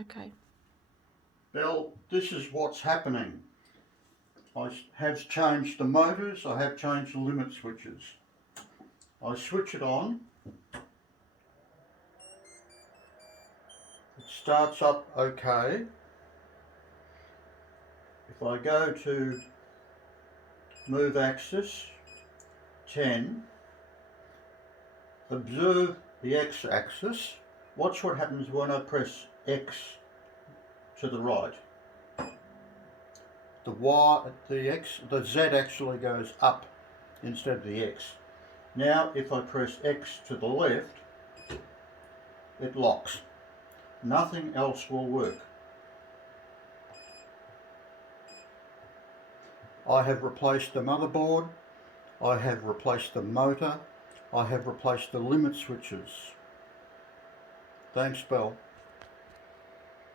Okay. Well, this is what's happening. I have changed the motors, I have changed the limit switches. I switch it on. It starts up okay. If I go to move axis 10, observe the x-axis. Watch what happens when I press X to the right. The Z actually goes up instead of the X. Now if I press X to the left, it locks. Nothing else will work. I have replaced the motherboard, I have replaced the motor, I have replaced the limit switches. Thanks, Bell.